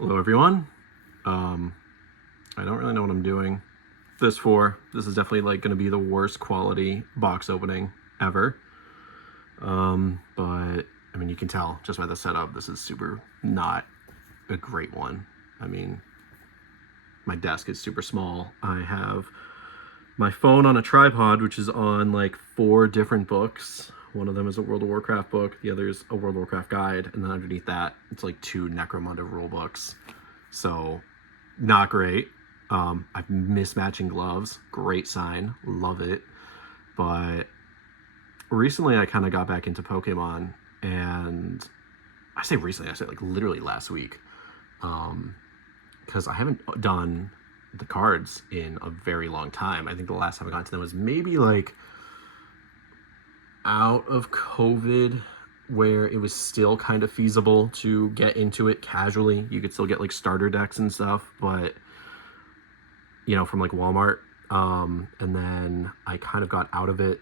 Hello everyone. I don't really know what I'm doing this for. This is definitely like going to be the worst quality box opening ever. But I mean, you can tell just by the setup, this is super not a great one. I mean, my desk is super small. I have my phone on a tripod, which is on like 4 different books. One of them is a World of Warcraft book. The other is a World of Warcraft guide. And then underneath that, it's like 2 Necromunda rule books. So not great. I'm mismatching gloves. Great sign. Love it. But recently I kind of got back into Pokemon. And I say recently, I say like literally last week. Because I haven't done the cards in a very long time. I think the last time I got to them was maybe like out of COVID, where it was still kind of feasible to get into it casually. You could still get like starter decks and stuff, but you know, from like Walmart. And then I kind of got out of it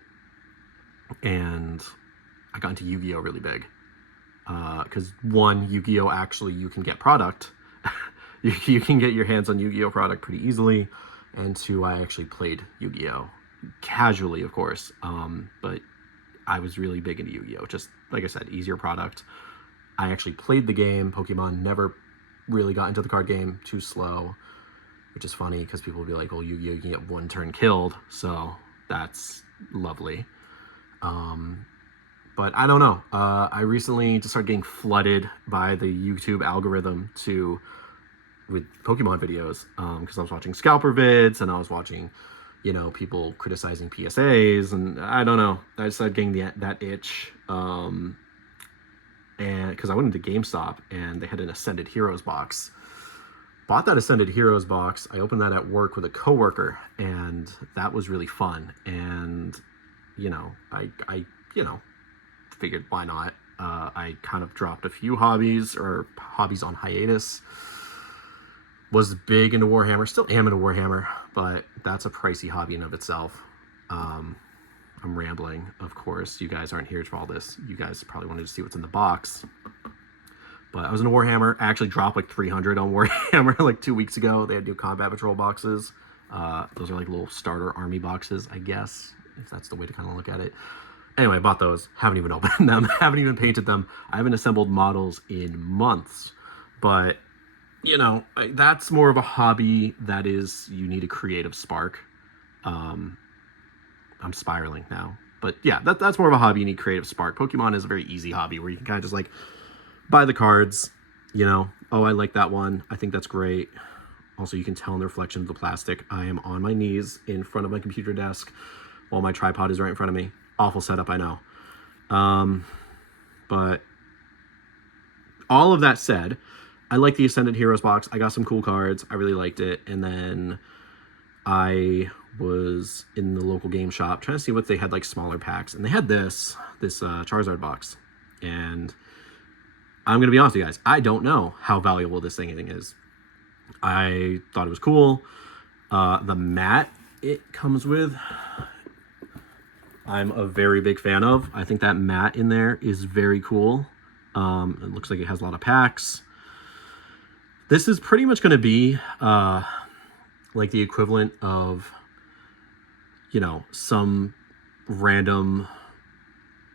and I got into Yu-Gi-Oh really big. Because one, Yu-Gi-Oh actually you can get product. you can get your hands on Yu-Gi-Oh product pretty easily. And 2, I actually played Yu-Gi-Oh casually, of course. But I was really big into Yu-Gi-Oh. Just like I said, easier product. I actually played the game. Pokemon never really got into the card game. Too slow, which is funny because people will be like, well, Yu-Gi-Oh, you can get 1 turn killed. So that's lovely. But I don't know. I recently just started getting flooded by the YouTube algorithm with Pokemon videos because I was watching scalper vids and I was watching, you know, people criticizing PSAs, and I don't know. I started getting that itch, and because I went into GameStop and they had an Ascended Heroes box. Bought that Ascended Heroes box. I opened that at work with a coworker, and that was really fun. And you know, I figured why not. I kind of dropped a few hobbies on hiatus. Was big into Warhammer, still am into Warhammer, but that's a pricey hobby in of itself. I'm rambling, of course. You guys aren't here for all this. You guys probably wanted to see what's in the box. But I was into Warhammer. I actually dropped like 300 on Warhammer like 2 weeks ago. They had new Combat Patrol boxes. Those are like little starter army boxes, I guess, if that's the way to kind of look at it. Anyway, I bought those. Haven't even opened them. Haven't even painted them. I haven't assembled models in months. But you know, that's more of a hobby that is, you need a creative spark. I'm spiraling now. But yeah, that's more of a hobby, you need creative spark. Pokemon is a very easy hobby where you can kind of just like buy the cards, you know, oh, I like that one. I think that's great. Also, you can tell in the reflection of the plastic, I am on my knees in front of my computer desk while my tripod is right in front of me. Awful setup, I know. But all of that said, I like the Ascended Heroes box. I got some cool cards. I really liked it. And then I was in the local game shop trying to see what they had, like smaller packs. And they had this Charizard box. And I'm going to be honest with you guys. I don't know how valuable this thing is. I thought it was cool. The mat it comes with, I'm a very big fan of. I think that mat in there is very cool. It looks like it has a lot of packs. This is pretty much going to be like the equivalent of, you know, some random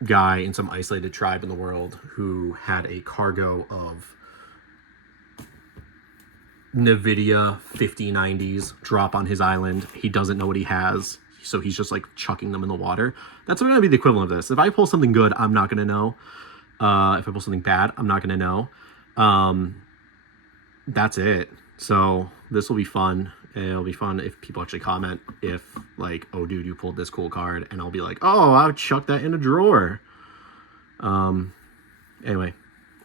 guy in some isolated tribe in the world who had a cargo of NVIDIA 5090s drop on his island. He doesn't know what he has, so he's just like chucking them in the water. That's going to be the equivalent of this. If I pull something good, I'm not going to know. If I pull something bad, I'm not going to know. That's it. So this will be fun. It'll be fun if people actually comment if like, oh dude, you pulled this cool card, and I'll be like, oh, I'll chuck that in a drawer. Anyway,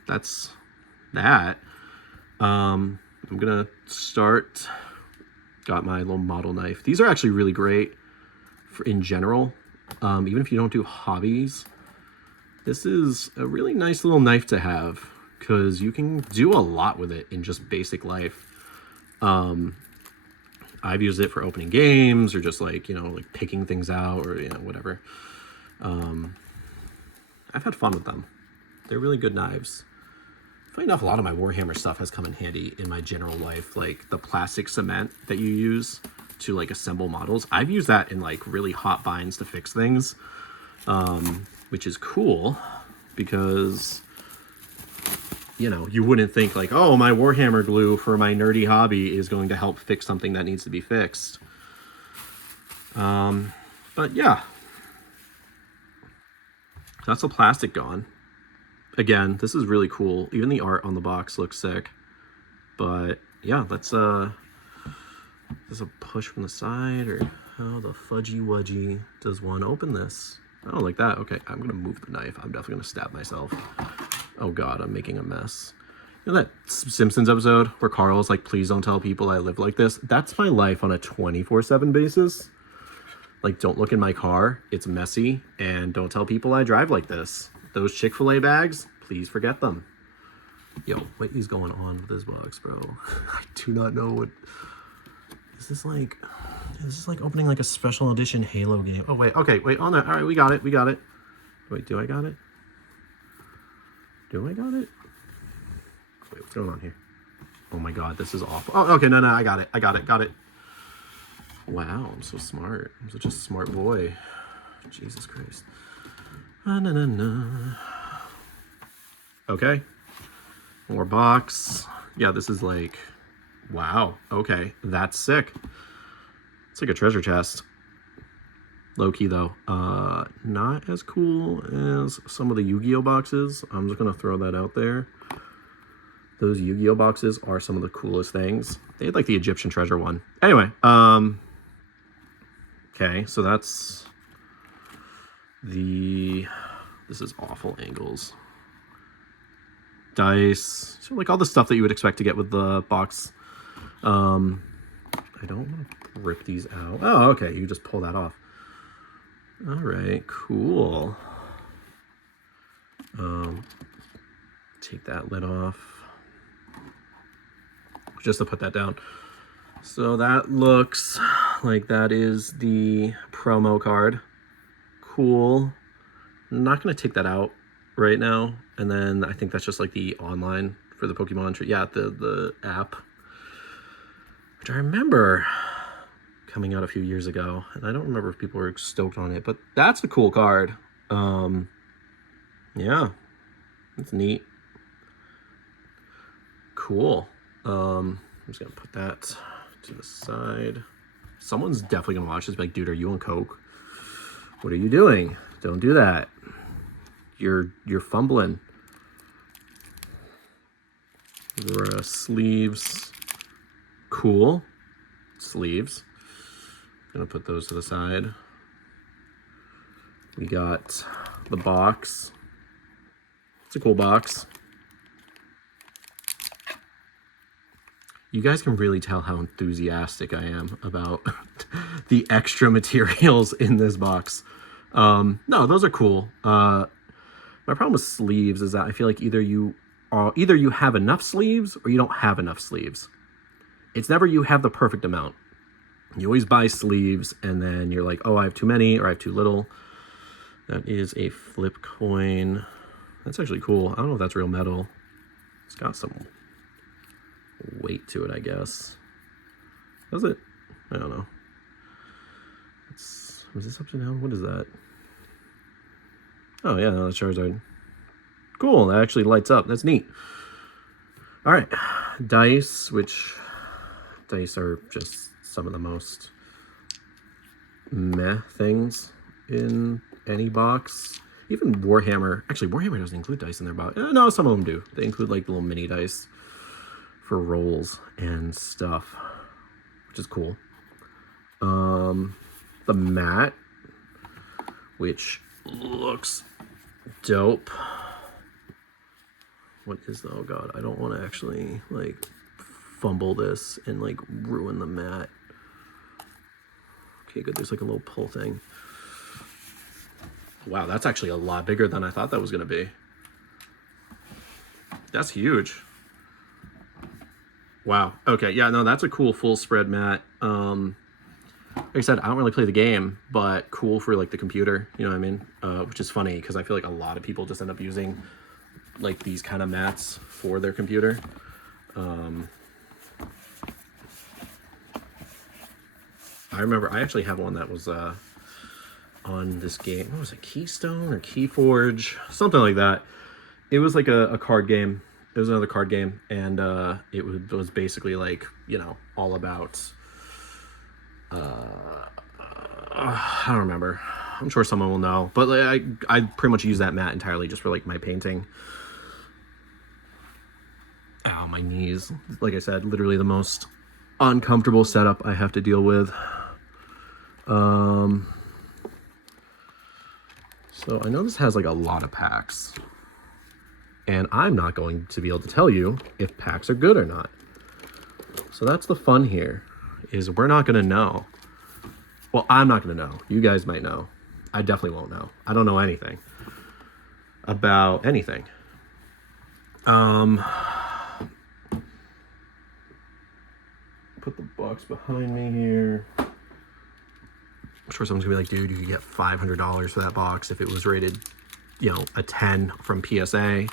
that's that. I'm gonna start. Got my little model knife. These are actually really great for in general. Even if you don't do hobbies, this is a really nice little knife to have, because you can do a lot with it in just basic life. I've used it for opening games or just like, you know, like picking things out or, you know, whatever. I've had fun with them. They're really good knives. funny enough, a lot of my Warhammer stuff has come in handy in my general life, like the plastic cement that you use to like assemble models. I've used that in like really hot binds to fix things, which is cool because, you know, you wouldn't think like, oh, my Warhammer glue for my nerdy hobby is going to help fix something that needs to be fixed. But yeah, that's the plastic gone. Again, this is really cool. Even the art on the box looks sick. But yeah, let's there's a push from the side, or how the fudgy wudgy does one open this? Oh, like that. Okay, I'm gonna move the knife. I'm definitely gonna stab myself. Oh god, I'm making a mess. You know that Simpsons episode where Carl's like, please don't tell people I live like this? That's my life on a 24/7 basis. Like, don't look in my car, it's messy, and don't tell people I drive like this. Those Chick-fil-A bags, please forget them. Yo, what is going on with this box, bro? I do not know what... Is this like opening like a special edition Halo game? Oh, wait, okay, wait, on that. All right, we got it. Wait, do I got it? Do I got it? Wait, what's going on here? Oh my god, this is awful. Oh, okay, no, I got it. Wow, I'm so smart. I'm such a smart boy. Jesus Christ. Okay. More box. Yeah, this is like... Wow. Okay, that's sick. It's like a treasure chest. Low-key, though. Not as cool as some of the Yu-Gi-Oh boxes. I'm just going to throw that out there. Those Yu-Gi-Oh boxes are some of the coolest things. They had, like, the Egyptian treasure one. Anyway, okay, so that's the... This is awful angles. Dice. So, like, all the stuff that you would expect to get with the box. I don't want to rip these out. Oh, okay, you just pull that off. All right, cool. Take that lid off. Just to put that down. So that looks like that is the promo card. Cool. I'm not going to take that out right now. And then I think that's just like the online for the Pokemon. Yeah, the app. Which I remember coming out a few years ago. And I don't remember if people were stoked on it. But that's a cool card. Yeah. That's neat. Cool. I'm just going to put that to the side. Someone's definitely going to watch this. Like, dude, are you on coke? What are you doing? Don't do that. You're fumbling. Sleeves. Cool. Sleeves. Gonna put those to the side. We got the box. It's a cool box. You guys can really tell how enthusiastic I am about the extra materials in this box. No, those are cool. My problem with sleeves is that I feel like either you have enough sleeves or you don't have enough sleeves. It's never you have the perfect amount. You always buy sleeves and then you're like, oh, I have too many or I have too little. That is a flip coin. That's actually cool. I don't know if that's real metal. It's got some weight to it, I guess. Does it? I don't know. Is this upside down? What is that? Oh yeah, no, that's Charizard. Cool, that actually lights up. That's neat. All right, dice, which dice are just some of the most meh things in any box. Even Warhammer. Actually, Warhammer doesn't include dice in their box. No, some of them do. They include like little mini dice for rolls and stuff, which is cool. The mat, which looks dope. What is the, oh god, I don't want to actually like fumble this and like ruin the mat. Okay, good, there's like a little pull thing. Wow, that's actually a lot bigger than I thought that was going to be. That's huge. Wow. Okay. Yeah, no, that's a cool full spread mat. Like I said, I don't really play the game, but cool for like the computer, you know what I mean? Which is funny because I feel like a lot of people just end up using like these kind of mats for their computer. I remember I actually have one that was on this game. What was it, Keystone or Keyforge? Something like that. It was like a card game. It was another card game, and it was basically like, you know, all about I don't remember. I'm sure someone will know, but like, I pretty much use that mat entirely just for like my painting. Ow, my knees. Like I said, literally the most uncomfortable setup I have to deal with. So I know this has like a lot of packs, and I'm not going to be able to tell you if packs are good or not. So that's the fun here, is we're not going to know. Well, I'm not going to know. You guys might know. I definitely won't know. I don't know anything about anything. Put the box behind me here. I'm sure someone's gonna be like, dude, you could get $500 for that box if it was rated, you know, a 10 from PSA. I'm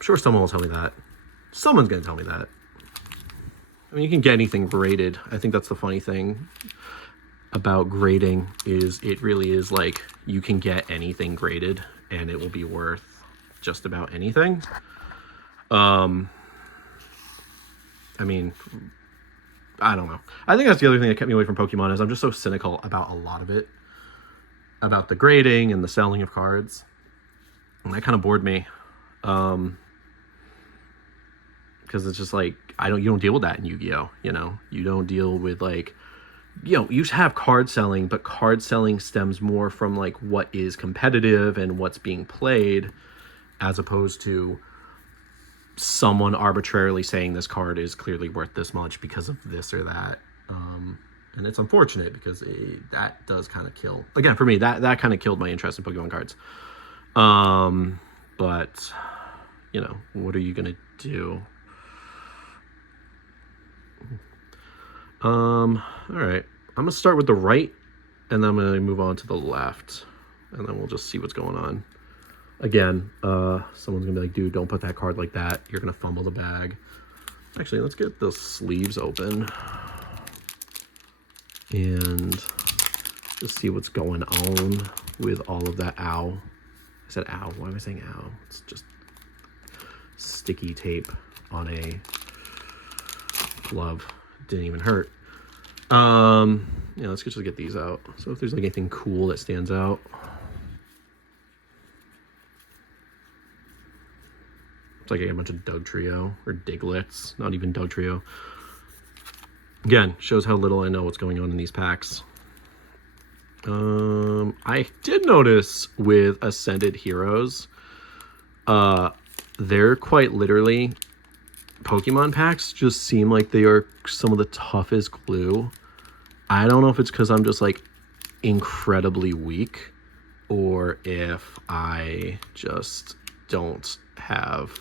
sure someone will tell me that. Someone's gonna tell me that. I mean, you can get anything graded. I think that's the funny thing about grading, is it really is like you can get anything graded and it will be worth just about anything. I mean, I don't know. I think that's the other thing that kept me away from Pokemon, is I'm just so cynical about a lot of it. About the grading and the selling of cards. And that kind of bored me. Because it's just like, you don't deal with that in Yu-Gi-Oh! You know? You don't deal with like, you know, you have card selling, but card selling stems more from like what is competitive and what's being played, as opposed to someone arbitrarily saying this card is clearly worth this much because of this or that. And it's unfortunate because that does kind of kill, again, for me, that kind of killed my interest in Pokemon cards. But you know, what are you gonna do? All right, I'm gonna start with the right, and then I'm gonna move on to the left, and then we'll just see what's going on. Again, someone's gonna be like, dude, don't put that card like that. You're gonna fumble the bag. Actually, let's get the sleeves open and just see what's going on with all of that. Ow. I said ow. Why am I saying ow? It's just sticky tape on a glove. Didn't even hurt. Yeah, let's just get these out. So if there's like anything cool that stands out. It's like a bunch of Doug Trio or Diglets, not even Doug Trio. Again, shows how little I know what's going on in these packs. I did notice with Ascended Heroes, they're quite literally, Pokemon packs just seem like they are some of the toughest glue. I don't know if it's because I'm just like incredibly weak, or if I just don't have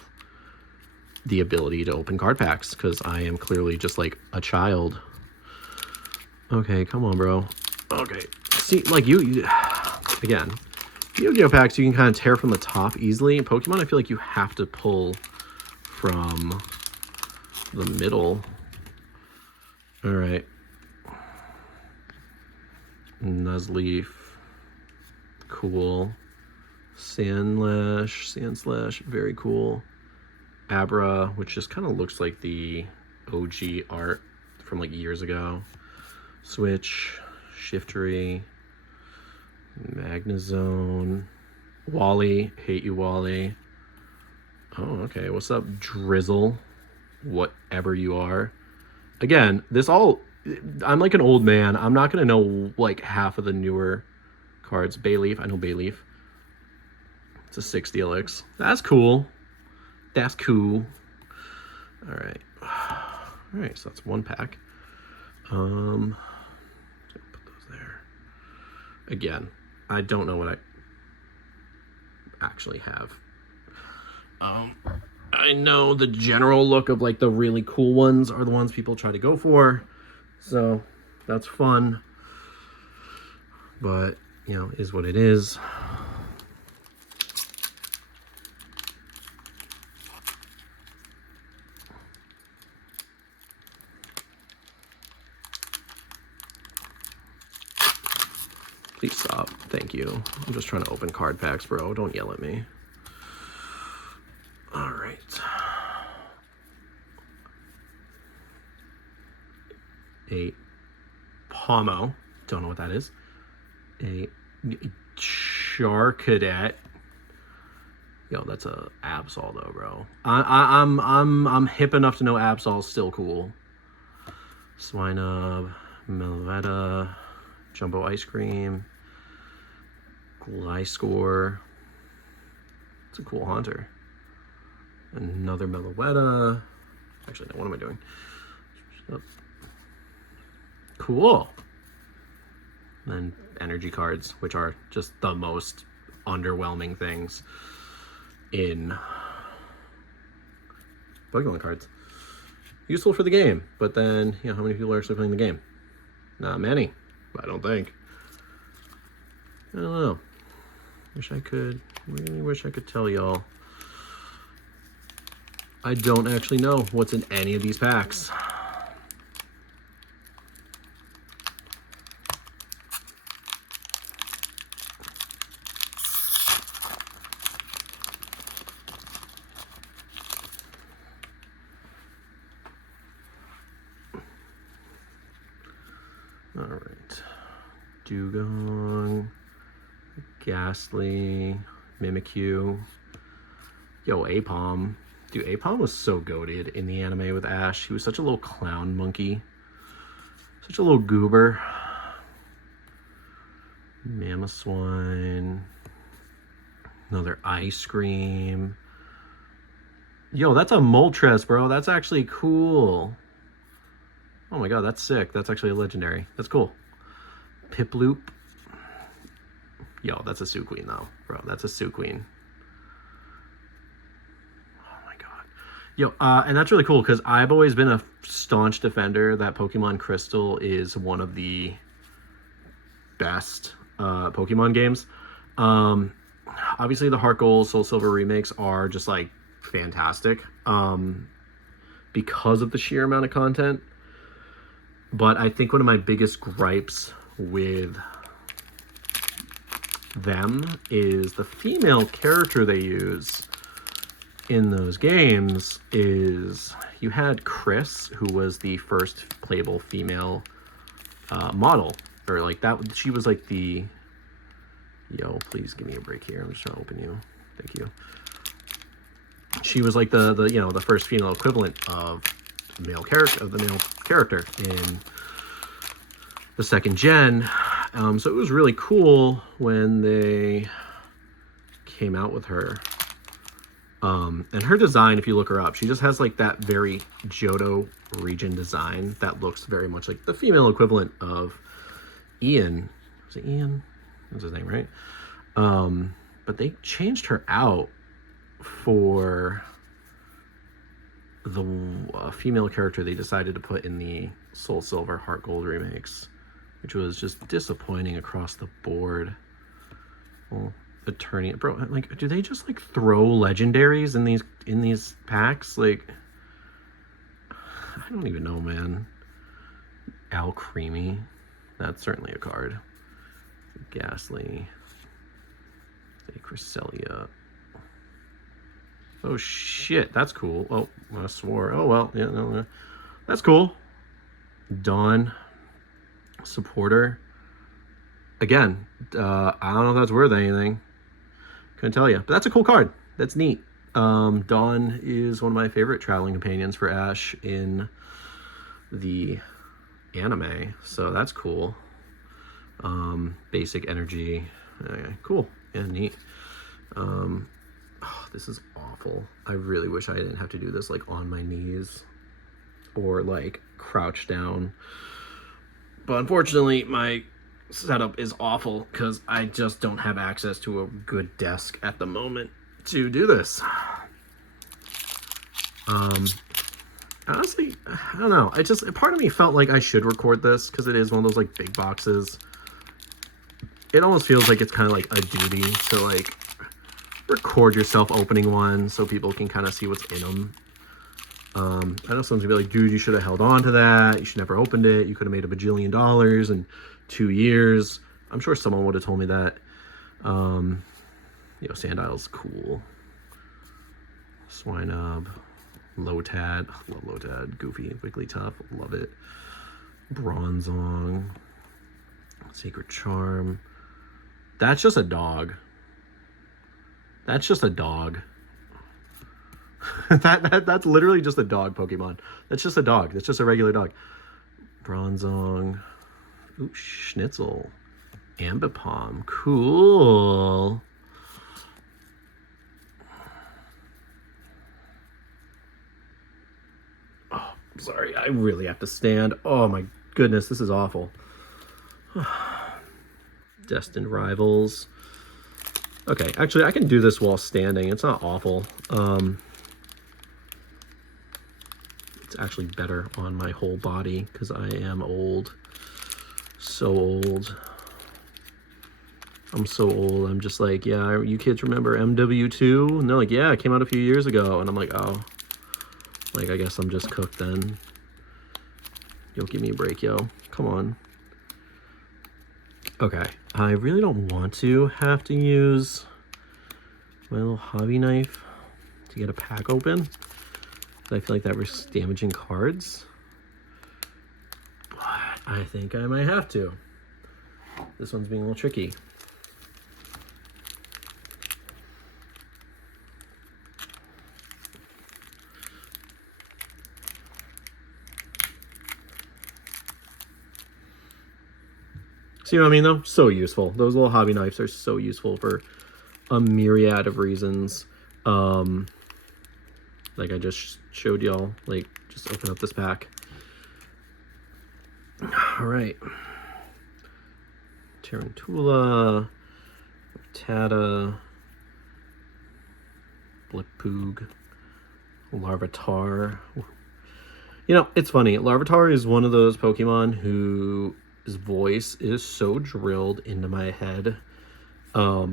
the ability to open card packs, because I am clearly just like a child. Okay, come on, bro. Okay, see, like you again, Yu-Gi-Oh packs you can kind of tear from the top easily. In Pokemon, I feel like you have to pull from the middle. All right, Nuzleaf, cool. Sandslash, very cool. Abra, which just kind of looks like the OG art from like years ago. Switch, Shiftery, Magnezone, Wally, hate you, Wally. Oh, okay, what's up, Drizzle, whatever you are. Again, I'm like an old man. I'm not gonna know like half of the newer cards. Bayleaf, I know Bayleaf. It's a 6 DLX. That's cool. That's cool. All right. All right, so that's one pack. Put those there. Again, I don't know what I actually have. I know the general look of like the really cool ones are the ones people try to go for. So that's fun. But, you know, is what it is. Please stop. Thank you. I'm just trying to open card packs, bro. Don't yell at me. All right. A Pomo. Don't know what that is. A Char Cadet. Yo, that's a Absol though, bro. I'm hip enough to know Absol's still cool. Swinub, Melvetta, Jumbo Ice Cream, Gliscor. It's a cool Haunter. Another Meloetta. Actually, no, what am I doing? Cool. And energy cards, which are just the most underwhelming things in Pokemon cards. Useful for the game, but then, you know, how many people are actually playing the game? Not many, I don't think. I don't know. Really wish I could tell y'all. I don't actually know what's in any of these packs. All right, Dugong, Ghastly, Mimikyu. Yo, Apom. Dude, Apom was so goated in the anime with Ash. He was such a little clown monkey. Such a little goober. Mamoswine. Another Ice Cream. Yo, that's a Moltres, bro. That's actually cool. Oh my god, that's sick. That's actually a legendary. That's cool. Piploop. Yo, that's a Suqueen though, bro. That's a Suqueen. Oh my god. Yo, and that's really cool because I've always been a staunch defender that Pokemon Crystal is one of the best Pokemon games. Obviously the Heart Gold, Soul Silver remakes are just like fantastic because of the sheer amount of content. But I think one of my biggest gripes with them is the female character they use in those games. Is you had Chris, who was the first playable female model, or like that. She was like the, yo, please give me a break here. I'm just trying to open you. Thank you. She was like the you know, the first female equivalent of the male character in the second gen. So it was really cool when they came out with her. And her design, if you look her up, she just has like that very Johto region design that looks very much like the female equivalent of Ian. Was it Ian? That's his name, right? But they changed her out for the female character they decided to put in the Soul Silver Heart Gold remakes, which was just disappointing across the board. Well, Attorney, bro, like, do they just like throw legendaries in these packs? Like, I don't even know, man. Alcremie, that's certainly a card. Ghastly, say Cresselia. Oh shit, that's cool. Oh, I swore. Oh well, yeah, no, that's cool. Dawn, supporter. Again, I don't know if that's worth anything. Couldn't tell you, but that's a cool card. That's neat. Dawn is one of my favorite traveling companions for Ash in the anime, so that's cool. Basic energy. Okay, cool. Yeah, neat. Oh, this is awful. I really wish I didn't have to do this like on my knees or like crouch down. But unfortunately, my setup is awful because I just don't have access to a good desk at the moment to do this. Honestly, I don't know. Part of me felt like I should record this because it is one of those like big boxes. It almost feels like it's kind of like a duty to like record yourself opening one so people can kind of see what's in them. I know someone's gonna be like, dude, you should have held on to that. You should never opened it. You could have made $1 bajillion in 2 years. I'm sure someone would have told me that. You know, Sandile's cool. Swinub, Lotad, love Lotad, Goofy, Wigglytuff, love it. Bronzong, Sacred Charm. That's just a dog. That's just a dog. That's literally just a dog Pokemon. That's just a dog. That's just a regular dog. Bronzong. Ooh, Schnitzel. Ambipom. Cool. Oh, sorry. I really have to stand. Oh my goodness, this is awful. Destined Rivals. Okay, actually, I can do this while standing. It's not awful. It's actually better on my whole body because I am old. So old. I'm so old. I'm just like, yeah, you kids remember MW2? And they're like, yeah, it came out a few years ago. And I'm like, oh. Like, I guess I'm just cooked then. Yo, give me a break, yo. Come on. Okay, I really don't want to have to use my little hobby knife to get a pack open. I feel like that risks damaging cards. But I think I might have to. This one's being a little tricky. See what I mean, though? So useful. Those little hobby knives are so useful for a myriad of reasons. Like I just showed y'all. Like, just open up this pack. All right. Tarantula, Tata, Blippoog, Larvitar. You know, it's funny. Larvitar is one of those Pokemon whose voice is so drilled into my head. Yeah,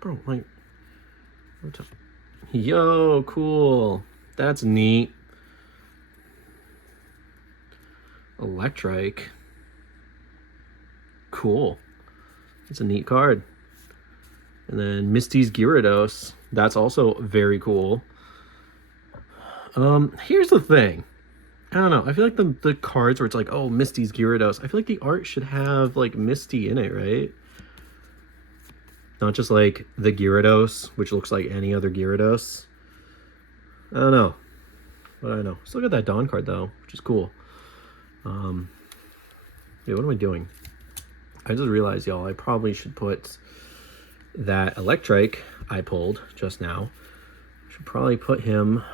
bro, like, yo, cool. That's neat. Electrike. Cool. It's a neat card. And then Misty's Gyarados. That's also very cool. Here's the thing. I don't know. I feel like the cards where it's like, oh, Misty's Gyarados. I feel like the art should have, like, Misty in it, right? Not just, like, the Gyarados, which looks like any other Gyarados. I don't know. But I don't know. Still got that Dawn card, though, which is cool. Yeah, what am I doing? I just realized, y'all, I probably should put that Electrike I pulled just now. I should probably put him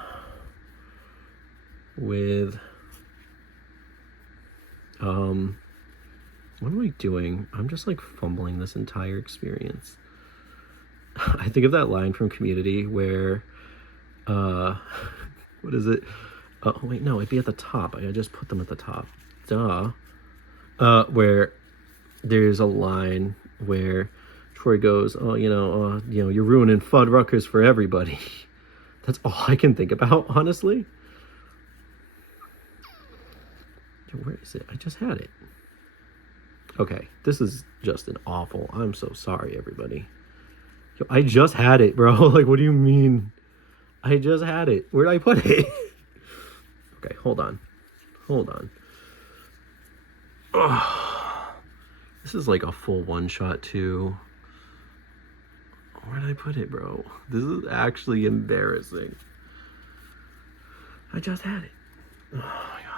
with what am I doing? I'm just like fumbling this entire experience. I think of that line from Community where what is it? Oh wait, no, it'd be at the top. I just put them at the top. Duh. Where there's a line where Troy goes, oh, you're ruining Fuddruckers for everybody. That's all I can think about, honestly. Where is it? I just had it. Okay, this is just an awful. I'm so sorry, everybody. Yo, I just had it, bro. Like, what do you mean? I just had it. Where did I put it? Okay, hold on. Oh, this is like a full one-shot, too. Where did I put it, bro? This is actually embarrassing. I just had it. Oh, my God.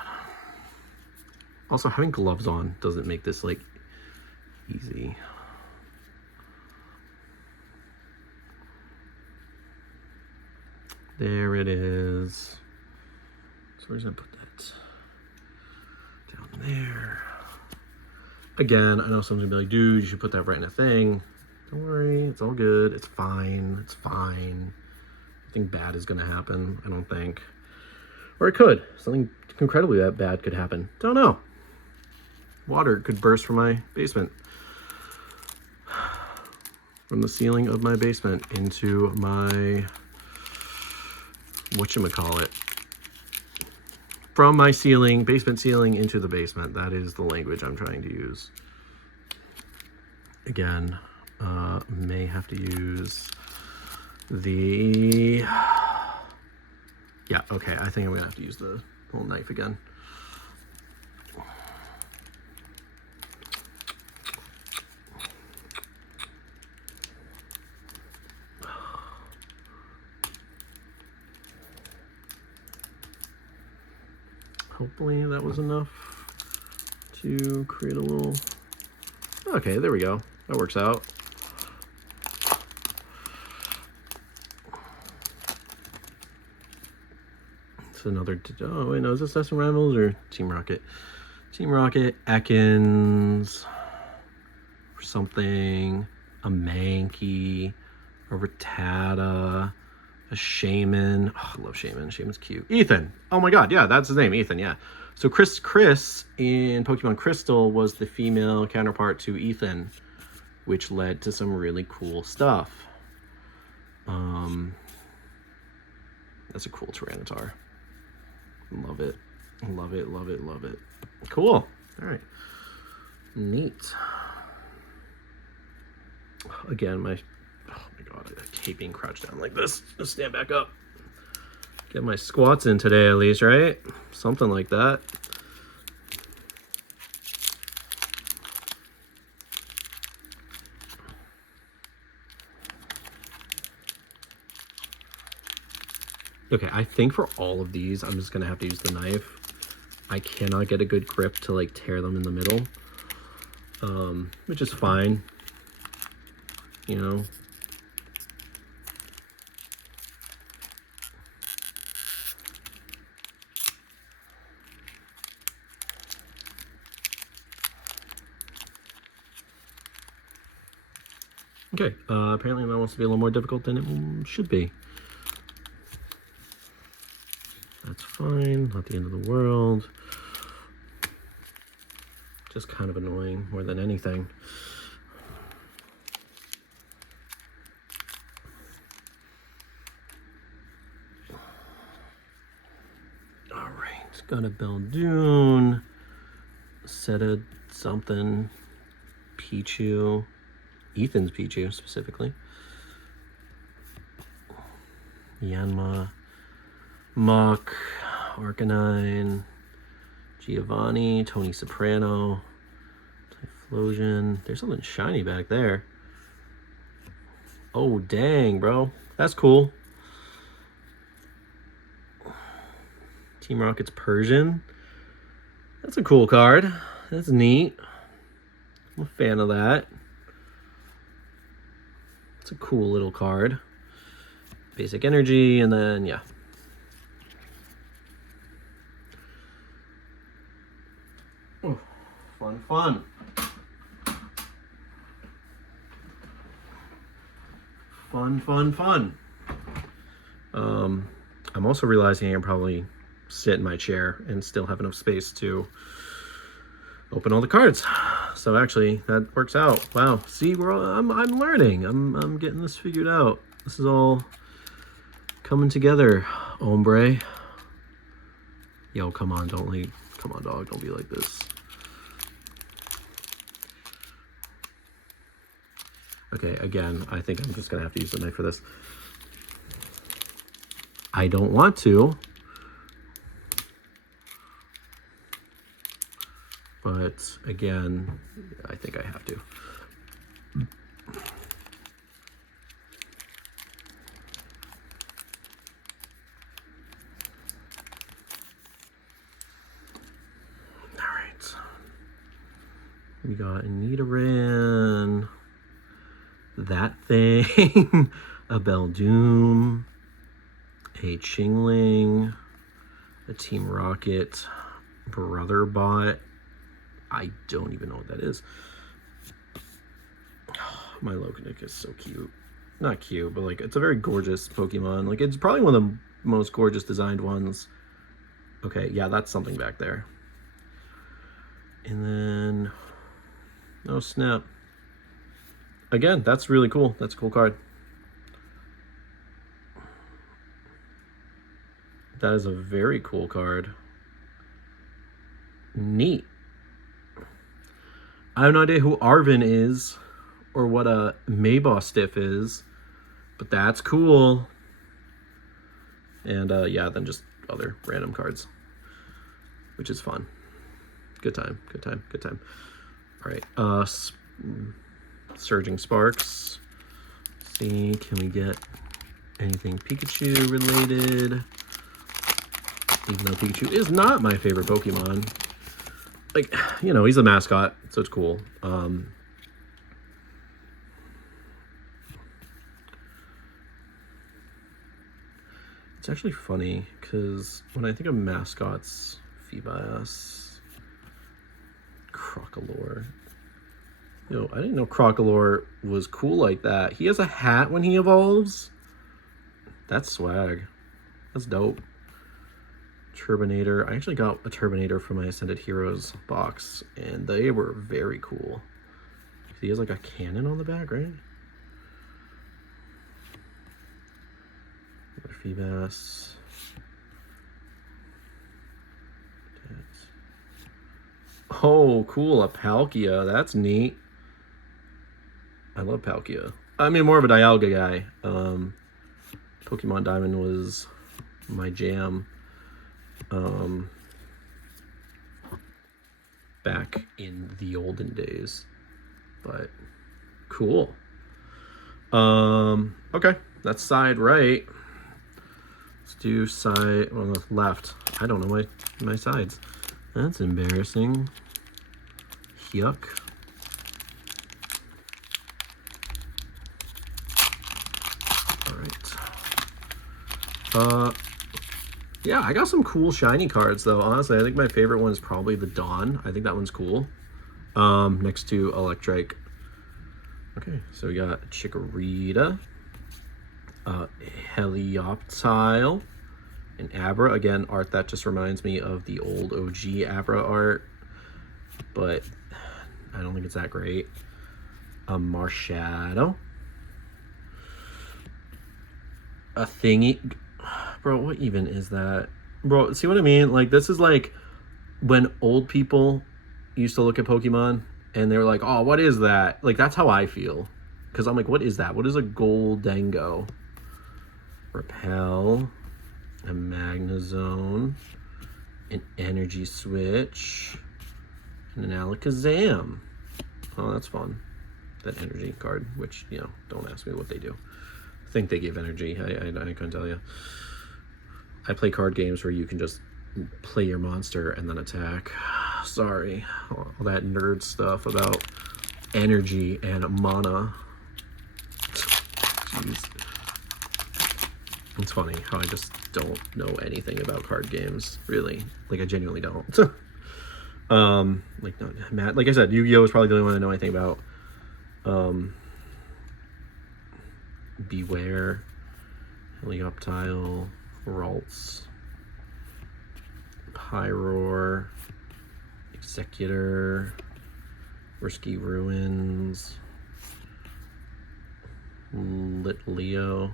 Also, having gloves on doesn't make this, like, easy. There it is. So where's I put that? Down there. Again, I know someone's gonna be like, dude, you should put that right in a thing. Don't worry, it's all good. It's fine. It's fine. Nothing bad is gonna happen, I don't think. Or it could. Something incredibly that bad could happen. Don't know. Water could burst from my basement. From the ceiling of my basement into my whatchamacallit. From my ceiling, basement ceiling, into the basement. That is the language I'm trying to use. again, may have to use the... Yeah, okay, I think I'm gonna have to use the little knife again. Hopefully that was enough to create a little... Okay, there we go. That works out. It's another... Oh, wait, no, is this Dustin Rivals or Team Rocket? Team Rocket, Ekans, or something, a Mankey, a Rattata, a Shaman. Oh, I love Shaman. Shaman's cute. Ethan. Oh my god, yeah, that's his name, Ethan, yeah. So Chris in Pokemon Crystal was the female counterpart to Ethan, which led to some really cool stuff. That's a cool Tyranitar. Love it. Love it, love it, love it. Cool. All right. Neat. Again, oh my god, I hate being crouched down like this. Just stand back up. Get my squats in today at least, right? Something like that. Okay, I think for all of these, I'm just gonna have to use the knife. I cannot get a good grip to like tear them in the middle, which is fine, you know. Okay, apparently that wants to be a little more difficult than it should be. That's fine, not the end of the world. Just kind of annoying more than anything. All right, got a Beldoon, set a something, Pichu, Ethan's Pichu specifically, Yanma, Mach, Arcanine, Giovanni, Tony Soprano, Typhlosion. There's something shiny back there. Oh, dang, bro. That's cool. Team Rocket's Persian. That's a cool card. That's neat. I'm a fan of that. It's a cool little card. Basic energy, and then, yeah. Oh, fun, fun. Fun, fun, fun. I'm also realizing I can probably sit in my chair and still have enough space to open all the cards. So actually, that works out. Wow. See, I'm learning. I'm getting this figured out. This is all coming together, hombre. Yo, come on, come on, dog, don't be like this. Okay, again, I think I'm just gonna have to use the knife for this. I don't want to, but again, I think I have to. All right, we got a Nidoran, that thing, a Beldoom, a Chingling, a Team Rocket, Brother Bot. I don't even know what that is. My Locanik is so cute. Not cute, but like it's a very gorgeous Pokemon. Like it's probably one of the most gorgeous designed ones. Okay, yeah, that's something back there. And then, oh snap. Again, that's really cool. That's a cool card. That is a very cool card. Neat. I have no idea who Arvin is or what a Maybosstiff is, but that's cool. And yeah, then just other random cards, which is fun. Good time, good time, good time. All right, Surging Sparks. Let's see, can we get anything Pikachu related? Even though Pikachu is not my favorite Pokemon. Like, you know, he's a mascot, so it's cool. It's actually funny, because when I think of mascots, Feebas, Crocalor. Yo, I didn't know Crocalor was cool like that. He has a hat when he evolves. That's swag. That's dope. Turbinator. I actually got a Turbinator from my Ascended Heroes box, and they were very cool. He has like a cannon on the back, right? Feebas. Oh, cool. A Palkia. That's neat. I love Palkia. I mean, more of a Dialga guy. Pokemon Diamond was my jam. Back in the olden days. But cool. Okay. That's side right. Let's do side on the left. I don't know my sides. That's embarrassing. Yuck. All right. Yeah, I got some cool shiny cards though. Honestly, I think my favorite one is probably the Dawn. I think that one's cool. Next to Electrike. Okay, so we got Chikorita, Helioptile, and Abra. Again, art that just reminds me of the old OG Abra art, but I don't think it's that great. A Marshadow. A Thingy. Bro, what even is that? Bro, see what I mean? Like, this is like when old people used to look at Pokemon and they were like, oh, what is that? Like, that's how I feel. Because I'm like, what is that? What is a Goldengo? Repel. A Magnezone. An Energy Switch. And an Alakazam. Oh, that's fun. That energy card, which, you know, don't ask me what they do. I think they give energy. I couldn't tell you. I play card games where you can just play your monster and then attack. Sorry. All that nerd stuff about energy and mana. Jeez. It's funny how I just don't know anything about card games, really. Like, I genuinely don't. Like, no, Matt, like I said, Yu-Gi-Oh! Is probably the only one I know anything about. Beware, Helioptile, Ralts, Pyroar, Executor, Risky Ruins, Litleo.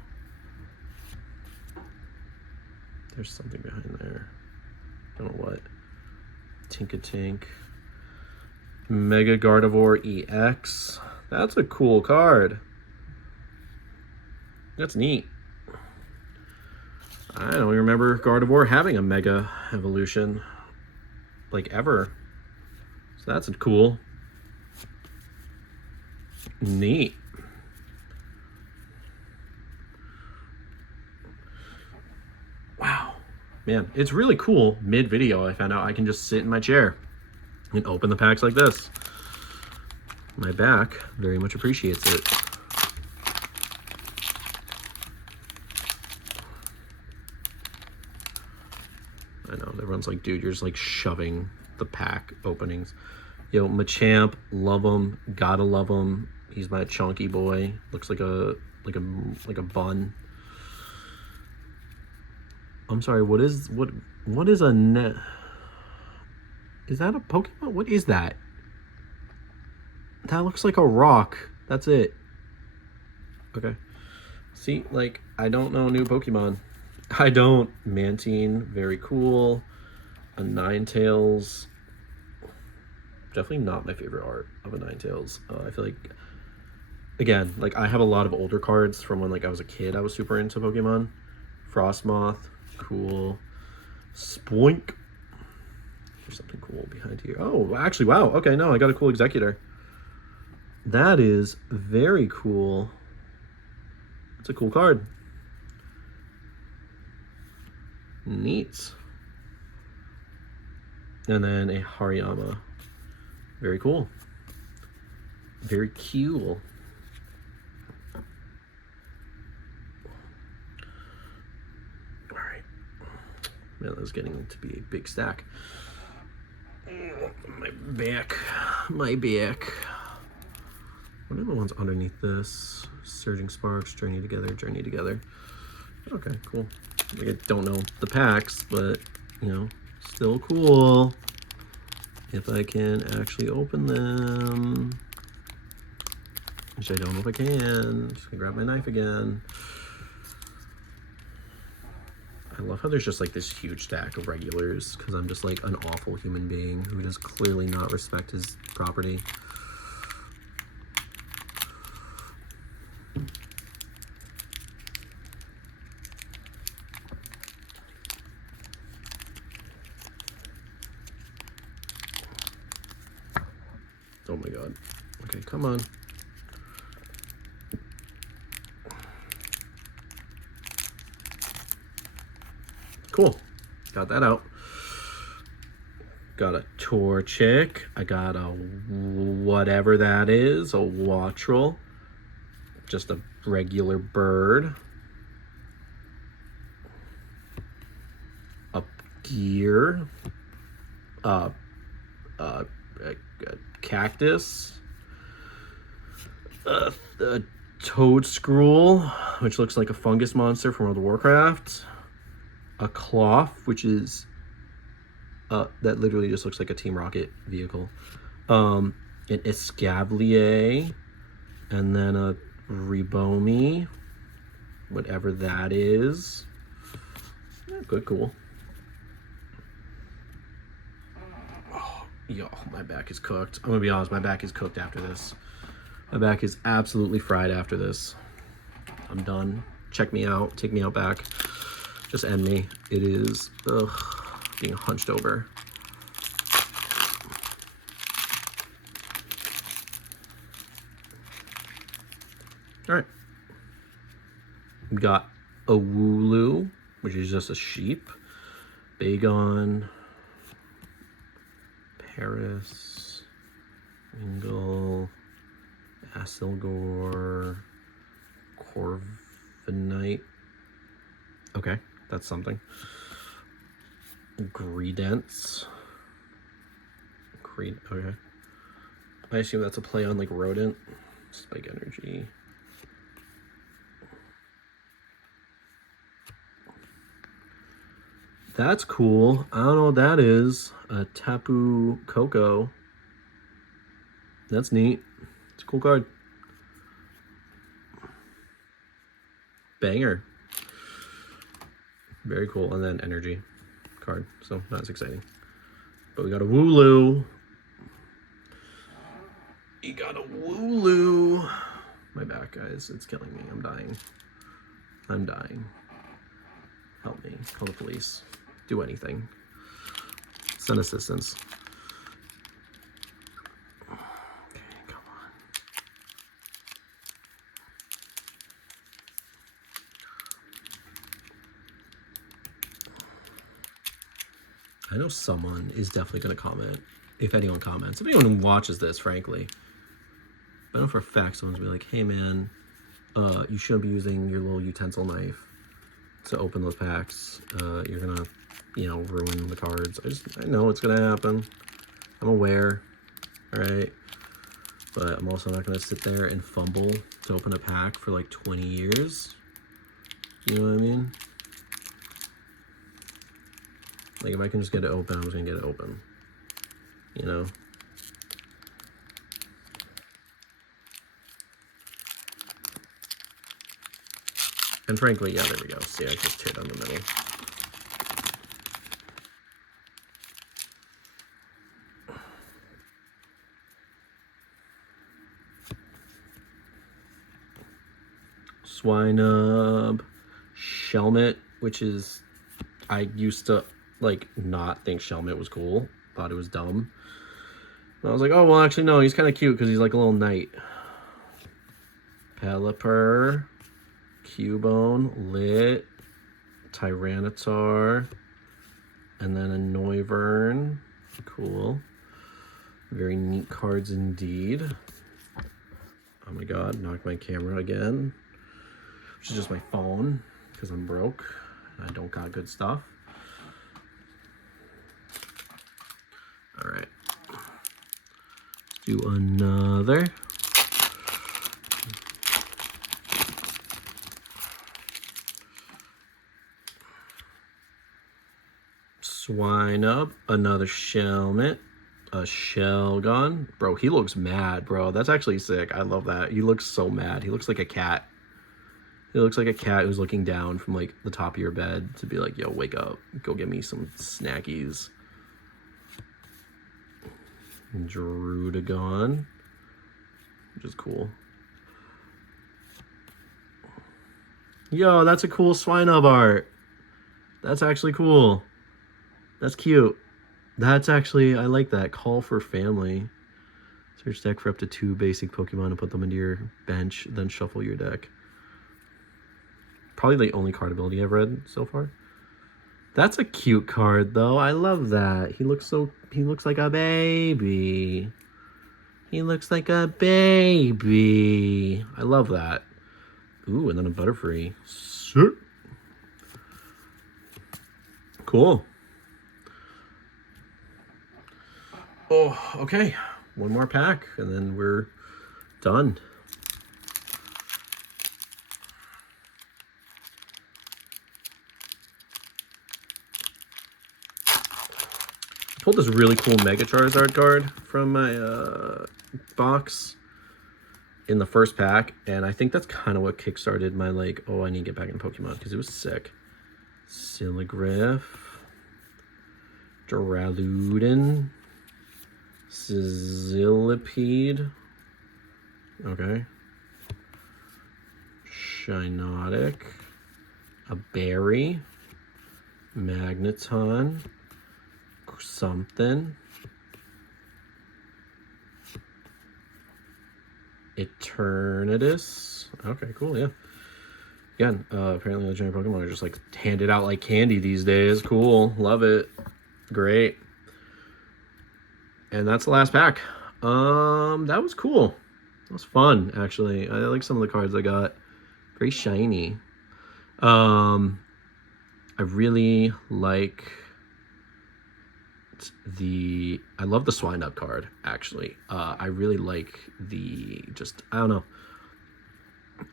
There's something behind there. Don't know what. Tinkatink. Mega Gardevoir EX. That's a cool card. That's neat. I don't even remember Gardevoir having a Mega Evolution. Like, ever. So that's cool. Neat. Wow. Man, it's really cool. Mid-video, I found out I can just sit in my chair and open the packs like this. My back very much appreciates it. I know, everyone's like, dude, you're just like shoving the pack openings. Yo, Machamp, love him, gotta love him. He's my chunky boy. Looks like a bun. I'm sorry, what is a net? Is that a Pokemon? What is that? That looks like a rock. That's it. Okay. See, like, I don't know new Pokemon. I don't. Mantine, very cool. A again, like I have a lot of older cards from when like I was a kid. I was super into Pokemon. Frostmoth, cool. Spoink. There's something cool behind here. Oh, actually, wow. Okay, no, I got a cool Executor. That is very cool. It's a cool card. Neat. And then a Hariyama. Very cool. Very cool. All right. Man, that's getting to be a big stack. My back. My back. What are the ones underneath this? Surging Sparks, Journey Together, Journey Together. Okay, cool. Like I don't know the packs, but, you know, still cool. If I can actually open them. Which I don't know if I can. Just gonna grab my knife again. I love how there's just like this huge stack of regulars, because I'm just like an awful human being who does clearly not respect his property. Oh my god. Okay, come on. Cool. Got that out. Got a Torchic. I got a whatever that is, a Wattrel. Just a regular bird. A Gear. A Cactus. A Toad Scroll, which looks like a fungus monster from World of Warcraft. A Cloth, which is that literally just looks like a Team Rocket vehicle. An Escablier, and then a Rebomi, whatever that is. Yeah, good, cool. Oh, yo, my back is cooked. I'm gonna be honest, my back is cooked after this. My back is absolutely fried after this. I'm done. Check me out. Take me out back. Just end me. It is being hunched over. All right. We got a Wooloo, which is just a sheep. Bagon. Paris. Wingull. Asilgor. Corviknight. Okay, that's something. Greedence. Okay. I assume that's a play on like rodent. Spike Energy. That's cool. I don't know what that is. A Tapu Koko. That's neat. It's a cool card. Banger. Very cool. And then Energy card. So that's exciting. But we got a Wooloo. You got a Wooloo. My back, guys. It's killing me. I'm dying. I'm dying. Help me. Call the police. Do anything. Send assistance. Okay, come on. I know someone is definitely going to comment. If anyone comments. If anyone watches this, frankly. I know for a fact someone's going to be like, hey man, you shouldn't be using your little utensil knife to open those packs. You're going to, you know, ruin the cards. I know it's going to happen. I'm aware. All right. But I'm also not going to sit there and fumble to open a pack for like 20 years. You know what I mean? Like, if I can just get it open, I'm just going to get it open. You know? And frankly, yeah, there we go. See, I just tear down the middle. Swinub, Shelmet, which is, I used to like not think Shelmet was cool. Thought it was dumb. And I was like, oh, well, actually, no, he's kind of cute because he's like a little knight. Pelipper, Cubone, Lit, Tyranitar, and then a Noivern. Cool. Very neat cards indeed. Oh my god, knocked my camera again. Which is just my phone, because I'm broke and I don't got good stuff. Alright. Let's do another. Swinub, another Shelmet, a Shelgon. Bro, he looks mad, bro. That's actually sick. I love that. He looks so mad. He looks like a cat. He looks like a cat who's looking down from like the top of your bed to be like, yo, wake up. Go get me some snackies. Drudagon, which is cool. Yo, that's a cool Swinub art. That's actually cool. That's cute. That's actually, I like that. Call for family. Search deck for up to 2 basic Pokemon and put them into your bench, then shuffle your deck. Probably the only card ability I've read so far. That's a cute card, though. I love that. He looks like a baby. He looks like a baby. I love that. Ooh, and then a Butterfree. Sick. Cool. Oh, okay. One more pack, and then we're done. Pulled this really cool Mega Charizard card from my box in the first pack, and I think that's kind of what kickstarted my like, oh, I need to get back into Pokemon because it was sick. Siligriff, Duraludin, Sizzlipede, okay, Shiinotic, a Berry, Magneton, something, Eternatus. Okay, cool, yeah. Again, apparently legendary Pokemon are just like handed out like candy these days. Cool, love it, great. And that's the last pack. That was cool. That was fun, actually. I like some of the cards I got. Very shiny. I really like I love the Swinub card, actually. I really like I don't know.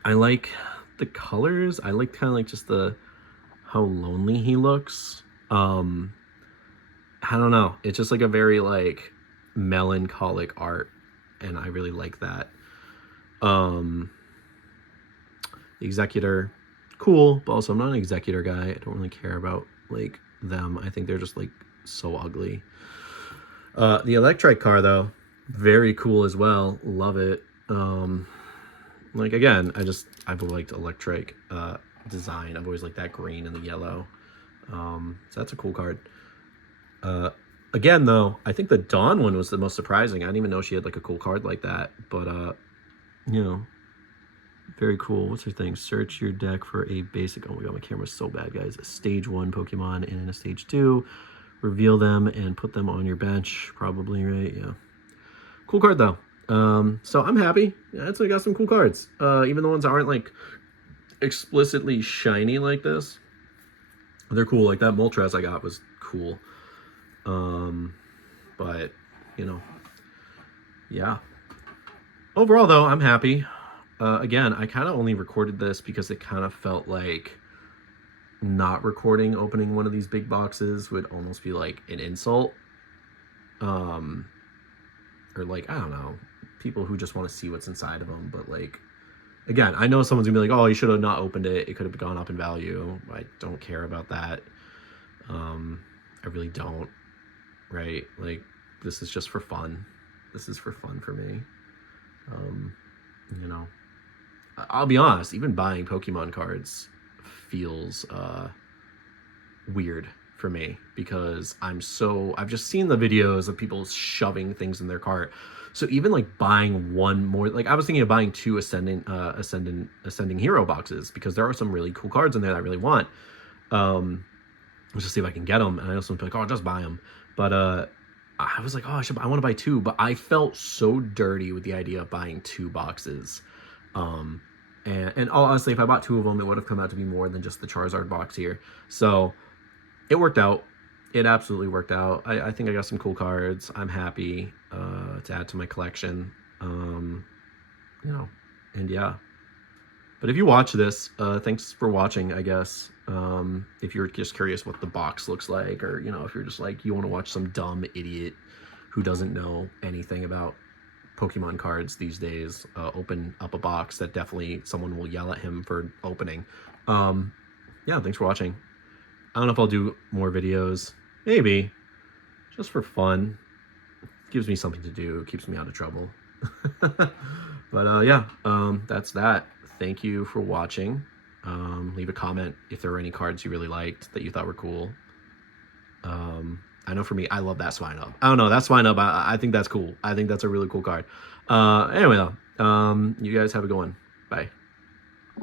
I like the colors. I like kind of like just how lonely he looks. I don't know. It's just like a very like melancholic art, and I really like that. The Executor, cool, but also I'm not an Executor guy. I don't really care about like them. I think they're just like so ugly. The Electrike car, though, very cool as well. Love it. Like, again, I've liked Electrike design. I've always liked that green and the yellow. So that's a cool card. Again, though, I think the Dawn one was the most surprising. I didn't even know she had like a cool card like that. But, you know, very cool. What's her thing? Search your deck for a basic... Oh my god, my camera's so bad, guys. A stage 1 Pokemon and a stage 2. Reveal them and put them on your bench. Probably, right? Yeah. Cool card, though. So I'm happy. Yeah, I got some cool cards. Even the ones that aren't like explicitly shiny like this. They're cool. Like that Moltres I got was cool. But, you know, yeah. Overall, though, I'm happy. Again, I kind of only recorded this because it kind of felt like not recording opening one of these big boxes would almost be like an insult. Or like, I don't know, people who just want to see what's inside of them. But like, again, I know someone's gonna be like, oh, you should have not opened it. It could have gone up in value. I don't care about that. I really don't. Right? Like, this is just for fun. This is for fun for me. You know, I'll be honest, even buying Pokemon cards feels weird for me because I've just seen the videos of people shoving things in their cart. So even like buying one more, like I was thinking of buying two ascending hero boxes because there are some really cool cards in there that I really want. Let's just see if I can get them. And I know some people like, oh, just buy them. But I was like, oh, I want to buy two. But I felt so dirty with the idea of buying two boxes. And honestly, if I bought two of them, it would have come out to be more than just the Charizard box here. So it worked out. It absolutely worked out. I think I got some cool cards. I'm happy to add to my collection. You know, and yeah. But if you watch this, thanks for watching, I guess. If you're just curious what the box looks like, or, you know, if you're just like, you want to watch some dumb idiot who doesn't know anything about Pokemon cards these days open up a box that definitely someone will yell at him for opening. Yeah, thanks for watching. I don't know if I'll do more videos. Maybe. Just for fun. Gives me something to do. Keeps me out of trouble. But yeah, that's that. Thank you for watching. Leave a comment if there were any cards you really liked that you thought were cool. I know for me, I love that Swinub. I don't know, that Swinub, I think that's cool. I think that's a really cool card. Anyway though, you guys have a good one. Bye.